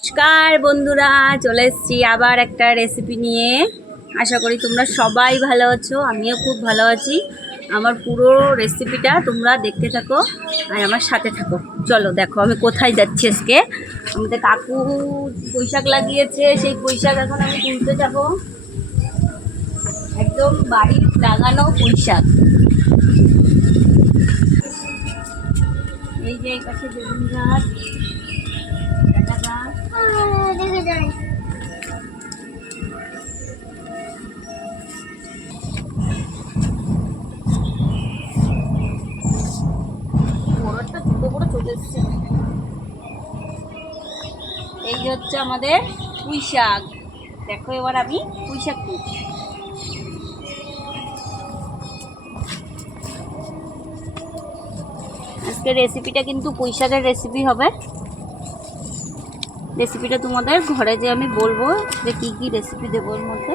নমস্কার বন্ধুরা, চলে এসেছি আবার একটা রেসিপি নিয়ে। আশা করি তোমরা সবাই ভালো আছো, আমিও খুব ভালো আছি। আমার পুরো রেসিপিটা তোমরা দেখতে থাকো আর আমার সাথে থাকো। চলো দেখো আমি কোথায় যাচ্ছি আজকে। আমাদের কাকু পুঁইশাক লাগিয়েছে, সেই পুঁইশাক এখন আমি তুলতে যাব। একদম বাড়ির লাগানো পুঁইশাক। এই যে এই পাশে বেগুন গাছ, ডাঁটা গাছ। বড়টা দুটো করে চলে এসছে। এই যে হচ্ছে আমাদের পুঁই শাক। দেখো এবার আমি পুঁই শাক তুলছি। আজকে রেসিপিটা কিন্তু পুঁই শাকের রেসিপি হবে। রেসিপিটা তোমাদের ঘরে যে আমি বলবো যে কি কি রেসিপি দেবো এর মধ্যে।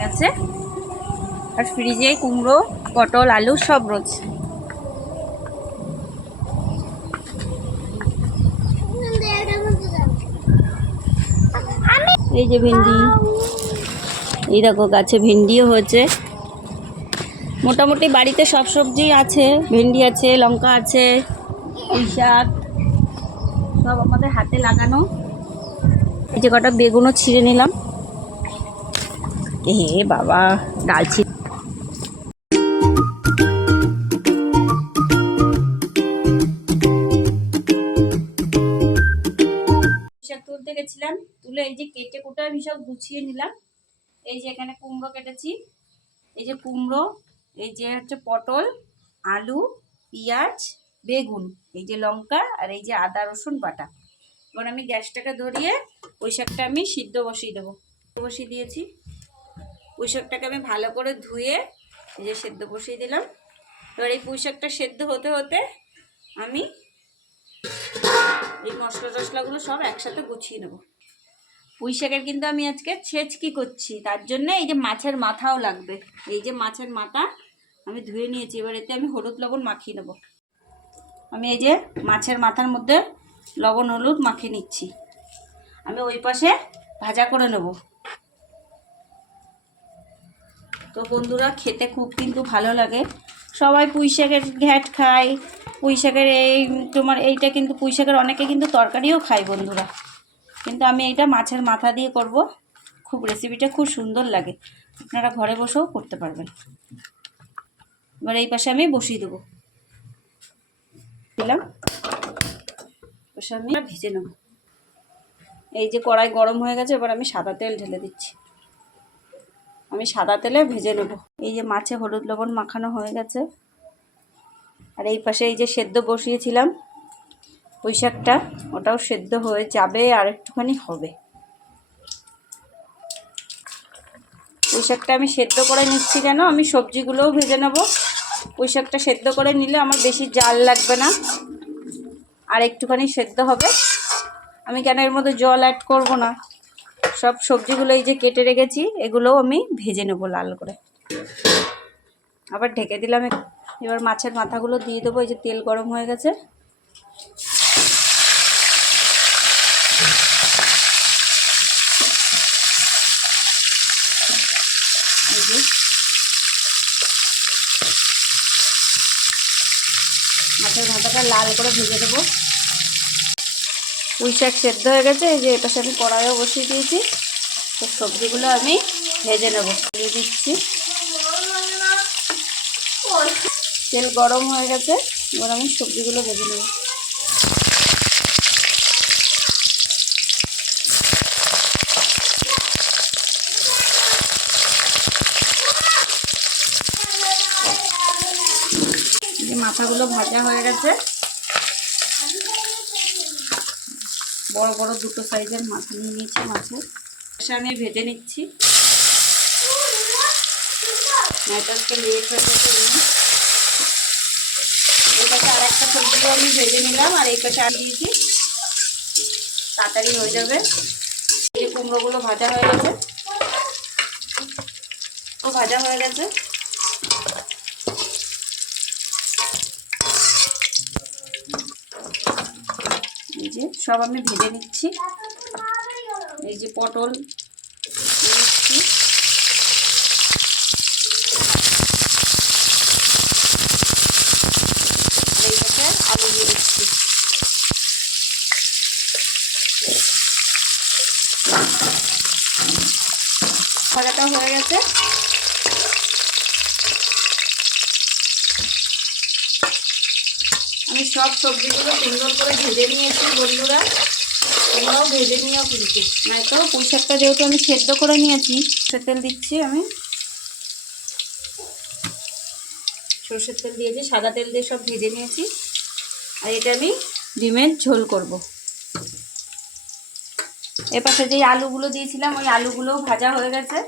গেছে আর ফ্রিজে কুমড়ো, পটল, আলু সব রয়েছে। এই যে ভেন্ডি, এই দেখো গাছে ভেন্ডিও হয়েছে। মোটামুটি বাড়িতে সব সবজি আছে, ভেন্ডি আছে, লঙ্কা আছে, পুঁই শাক সব আমাদের হাতে লাগানো। এই যে কটা বেগুনও ছিঁড়ে নিলাম। হে বাবা, ডাল ছিঁড়ে শাক তুলতে গেছিলাম, তুলে এই যে কেটে কুটে আমি সব গুছিয়ে নিলাম। এই যে এখানে কুমড়ো কেটেছি, এই যে কুমড়ো, এই যে হচ্ছে পটল, আলু, পেঁয়াজ, বেগুন, এই যে লঙ্কা আর এই যে আদা রসুন বাটা। এবার আমি গ্যাসটাকে ধরিয়ে পুঁই শাকটা আমি সিদ্ধ বসিয়ে দেবো। বসিয়ে দিয়েছি। পুঁই শাকটাকে আমি ভালো করে ধুয়ে এই যে সেদ্ধ বসিয়ে দিলাম। এবার এই পুঁই শাকটা সেদ্ধ হতে হতে আমি এই মশলা টশলাগুলো সব একসাথে গুছিয়ে নেব। পুঁই শাকের কিন্তু আমি আজকে ছেঁচকি করছি, তার জন্য এই যে মাছের মাথাও লাগবে। এই যে মাছের মাথা আমি ধুয়ে নিয়েছি। এবার এতে আমি হলুদ লবণ মাখিয়ে নেব। আমি এই যে মাছের মাথার মধ্যে লবণ হলুদ মাখিয়ে নিচ্ছি। আমি ওই পাশে ভাজা করে নেব। তো বন্ধুরা, খেতে খুব কিন্তু ভালো লাগে। সবাই পুঁই শাকের ঘ্যাট খায়, পুঁই শাকের এই তোমার এইটা কিন্তু পুঁই শাকের অনেকে কিন্তু তরকারিও খায় বন্ধুরা, কিন্তু আমি এইটা মাছের মাথা দিয়ে করব। খুব রেসিপিটা খুব সুন্দর লাগে, আপনারা ঘরে বসেও করতে পারবেন। এবার এই পাশে আমি বসিয়ে দেবো। দিলাম, পাশে আমি ভেজে নেব। এই যে কড়াই গরম হয়ে গেছে, এবার আমি সাদা তেল ঢেলে দিচ্ছি। আমি সাদা তেলে ভেজে নেব। এই যে মাছে হলুদ লবণ মাখানো হয়ে গেছে। আর এই পাশে এই যে সেদ্ধ বসিয়েছিলাম পুঁই শাকটা, ওটাও সেদ্ধ হয়ে যাবে, আর একটুখানি হবে। পুঁই শাকটা আমি সেদ্ধ করে নিচ্ছি কেন, আমি সবজিগুলোও ভেজে নেব। পুঁই শাকটা সেদ্ধ করে নিলে আমার বেশি জাল লাগবে না, আর একটুখানি সেদ্ধ হবে। আমি কেন এর মধ্যে জল অ্যাড করব না। সব সবজিগুলো এই যে কেটে রেখেছি, এগুলোও আমি ভেজে নেব লাল করে। আবার ঢেকে দিলাম। এবার মাছের মাথাগুলো দিয়ে দেবো। এই যে তেল গরম হয়ে গেছে। এই যে মাছের মাথাটা লাল করে ভেজে দেবো। পুঁই শাক সেদ্ধ হয়ে গেছে। এই যে এপাশে আমি কড়াইও বসিয়ে দিয়েছি। তো সবজিগুলো আমি ভেজে নেব। দিয়ে দিচ্ছি। তেল গরম হয়ে গেছে, এবার আমি সবজিগুলো ভেজে নেব। যে মাথাগুলো ভাজা হয়ে গেছে, বড় বড় দুটো সাইজের মাথা নিয়ে নিয়েছি মাছের। আমি ভেজে নিচ্ছি। আজকে লেট হয়ে গেছে। এই পাশে আর একটা সবজিও আমি ভেজে নিলাম, আর এই পাশে আর দিয়েছি, তাড়াতাড়ি হয়ে যাবে। এই কুমড়োগুলো ভাজা হয়ে গেছে, ভাজা হয়ে গেছে। এই যে সব আমি ভেজে নিচ্ছি। এই যে পটল দিচ্ছি, আর এই পাশে আলু দিয়ে দিচ্ছি। ভাজাটা হয়ে গেছে। আমি সব সবজিগুলো সুন্দর করে ভেজে নিয়েছি বন্ধুরা, তোমরাও ভেজে নিয়েও কিন্তু, নয়তো পুঁই শাকটা যেহেতু আমি সেদ্ধ করে নিয়েছি। সরষের তেল দিচ্ছি, আমি সরষের তেল দিয়েছি, সাদা তেল দিয়ে সব ভেজে নিয়েছি। আর এটা আমি ডিমের ঝোল করব। এপাশে যে আলুগুলো দিয়েছিলাম ওই আলুগুলোও ভাজা হয়ে গেছে।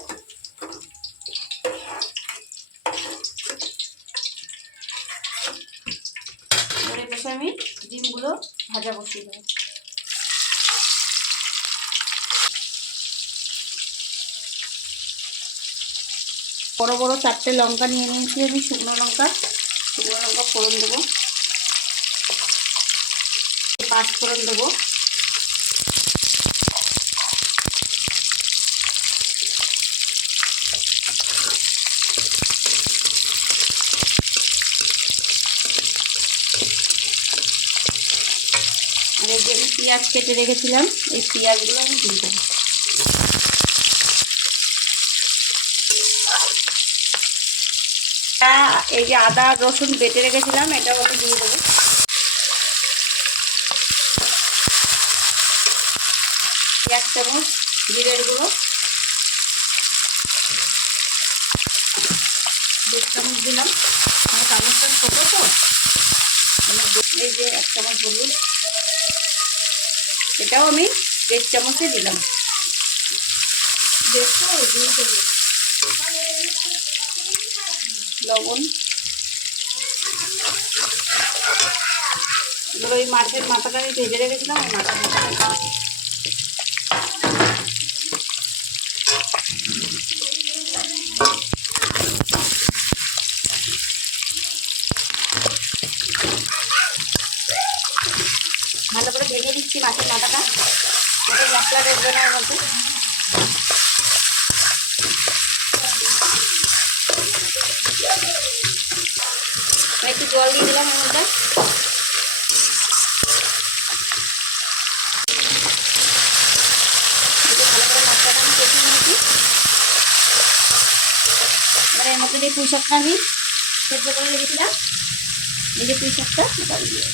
এপাশে আমি ডিমগুলো ভাজা বসিয়ে দেবো। বড় বড় 4টে লঙ্কা নিয়ে নিয়েছি আমি, শুকনো লঙ্কা ফোড়ন দেবো, 5 ফোড়ন দেবো, আর এই যে আমি পেঁয়াজ কেটে রেখেছিলাম এই পেঁয়াজগুলো আমি দিয়ে দেবো। এই যে আদা রসুন বেটে রেখেছিলাম এটাও আমি দিয়ে দেবো। 1 চামচ জিরের গুঁড়ো, 1 চামচ দিলাম, আমার চামচটা ছোটো তো। এই যে 1 চামচ হলুদ, এটাও আমি 1.5 চামচই দিলাম। লবণ, এবার ওই মাছের মাথাটা আমি ভেজে রেখেছিলাম, ওই মাছের মাথাটা ভালো করে ভেজে দিচ্ছি। মাছের মাথাটা যাতে মশলা ঢুকবে না এর মধ্যে। একটু জল দিয়ে দিলাম এর মধ্যে। ভালো করে মশলাটা আমি কষিয়ে নিয়েছি। এবার এর মধ্যে যে পুঁই শাকটা আমি সেদ্ধ করে রেখেছিলাম, এই যে পুঁই শাকটা এটা দিয়ে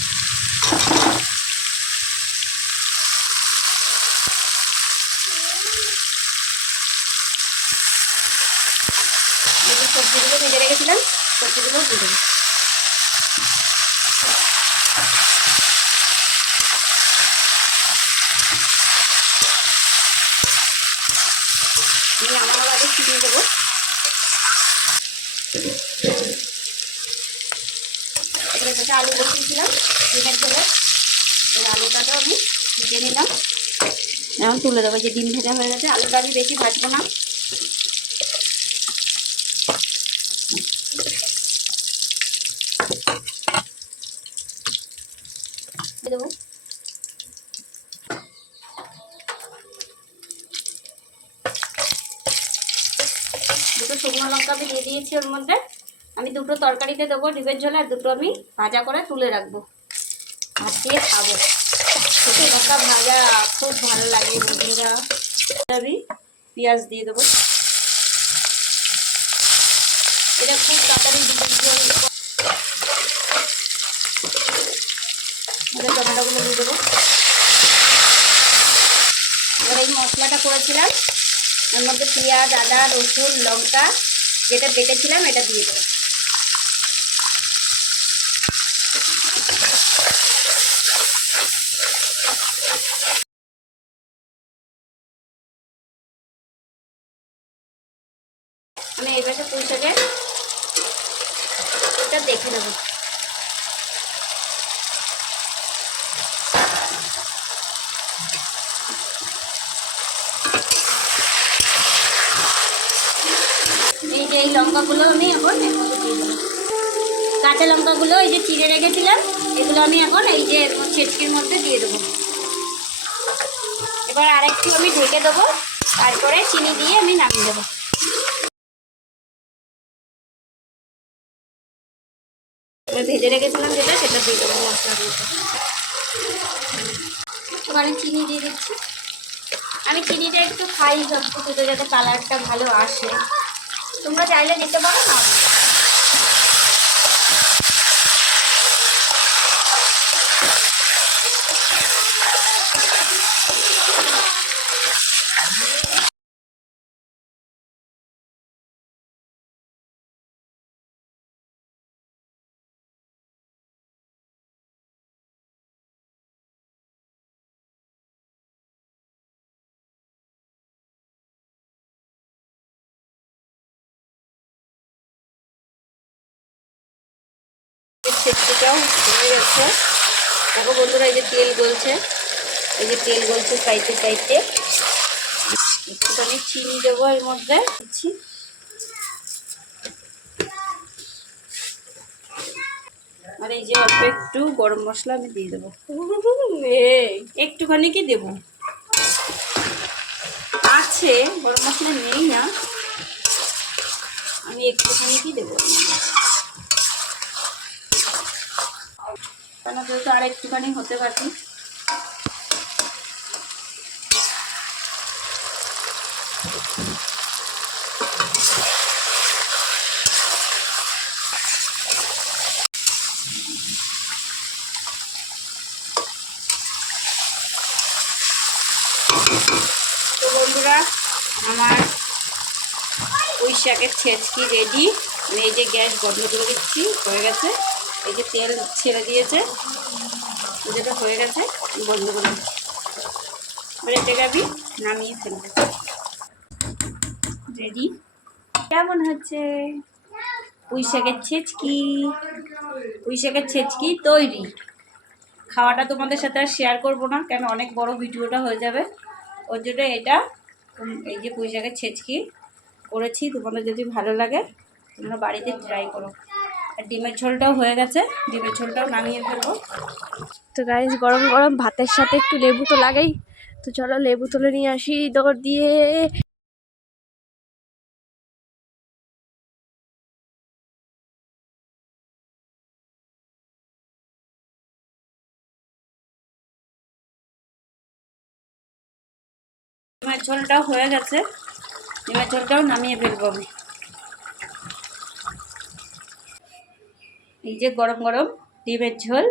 সবজিগুলো ভেজে রেখেছিলাম, সবজিগুলো দিয়ে দেবো। দিয়ে আমরা আগে ছিটিয়ে দেবো। এবারে যেটা আলু বসিয়েছিলাম ডিমের ঝোলে, এই আলুটাও আমি ভেজে নিলাম, এখন তুলে দেবো। যে ডিম ভেজা হয়ে গেছে, আলুটা আমি বেশি ভাজবো না। দেবো দুটো শুকনো লঙ্কা আমি দিয়ে দিয়েছি ওর মধ্যে। আমি দুটো তরকারিতে দেবো ডিমের ঝোলে, আর দুটো আমি ভাজা করে তুলে রাখবো, ভাত দিয়ে খাবো। শুকনো লঙ্কা ভাজা খুব ভালো লাগে বন্ধুরা। আমি পেঁয়াজ দিয়ে দেবো, এটা খুব তাড়াতাড়ি ডিমের ঝোল। টমেটোগুলো দিয়ে দেবো। এবার এই মশলাটা করেছিলাম এর মধ্যে পেঁয়াজ আদা রসুন লঙ্কা যেটা বেটেছিলাম এটা দিয়ে দেবো। আমি এই পাশে পুঁই শাকের এটা দেখে নেবো। এই যে এই লঙ্কাগুলো আমি এখন এর মধ্যে দিয়ে দেবো। কাঁচা লঙ্কাগুলো এই যে চিড়ে রেখেছিলাম এগুলো আমি এখন এই যে ছেচকির মধ্যে দিয়ে দেবো। এবার আরেকটু আমি ঢেকে দেবো, তারপরে চিনি দিয়ে আমি নামিয়ে দেবো। ভেজে রেখেছিলাম যেটা, সেটা দিয়ে দেবো মশলার মধ্যে। ওখানে চিনি দিয়ে দিচ্ছি। আমি চিনিটা একটু খাই সব কিছুতে, যাতে কালারটা ভালো আসে। তোমরা চাইলে দিতে পারো না। ছেচড়িটাও হয়ে গেছে। দেখো বন্ধুরা, এই যে তেল গলছে, এই যে তেল গলছে সাইডে সাইডে। একটুখানি চিনি দেবো এর মধ্যে, দিচ্ছি। আর এই যে অল্প একটু গরম মশলা আমি দিয়ে দেবো, একটুখানি কি দেবো, আছে গরম মশলা নেই না, আমি একটুখানি কি দেবো, কেন যেহেতু আর একটুখানি হতে পারি। তো বন্ধুরা, আমার পুঁই শাকের ছেচকি রেডি। আমি এই যে গ্যাস বন্ধ করে দিচ্ছি, হয়ে গেছে। এই যে তেল ছেড়ে দিয়েছে, যেটা হয়ে গেছে বন্ধ করে দিচ্ছি। এবার এটাকে আমি নামিয়ে ফেলবো। রেডি। কেমন হচ্ছে পুঁই শাকের ছেচকি? পুঁই শাকের ছেচকি তৈরি। খাওয়াটা তোমাদের সাথে আর শেয়ার করবো না, কেন অনেক বড় ভিডিওটা হয়ে যাবে। ওর জন্য এটা, এই যে পুঁই শাকের ছেচকি করেছি, তোমাদের যদি ভালো লাগে তোমরা বাড়িতে ট্রাই করো। আর ডিমের ঝোলটাও হয়ে গেছে, ডিমের ঝোলটাও নামিয়ে ফেলবো। তো গাইস, গরম গরম ভাতের সাথে একটু লেবু তো লাগেই। তো চলো লেবু তুলে নিয়ে আসি দৌড় দিয়ে। ডিমের ঝোলটাও হয়ে গেছে, ডিমের ঝোলটাও নামিয়ে ফেলবো আমি। এই যে গরম গরম ডিমের ঝোল।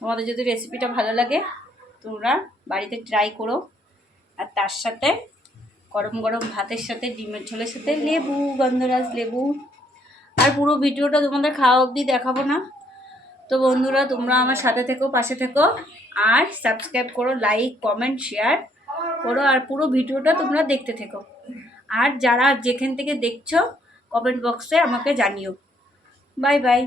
তোমাদের যদি রেসিপিটা ভালো লাগে তোমরা বাড়িতে ট্রাই করো। আর তার সাথে গরম গরম ভাতের সাথে ডিমের ঝোলের সাথে লেবু, গন্ধরাজ লেবু। আর পুরো ভিডিওটা তোমাদের খাওয়া অবধি দেখাবো না। তো বন্ধুরা, তোমরা আমার সাথে থেকো, পাশে থেকো, আর সাবস্ক্রাইব করো, লাইক কমেন্ট শেয়ার করো, আর পুরো ভিডিওটা তোমরা দেখতে থেকো। আর যারা যেখান থেকে দেখছো কমেন্ট বক্সে আমাকে জানিও। Bye bye.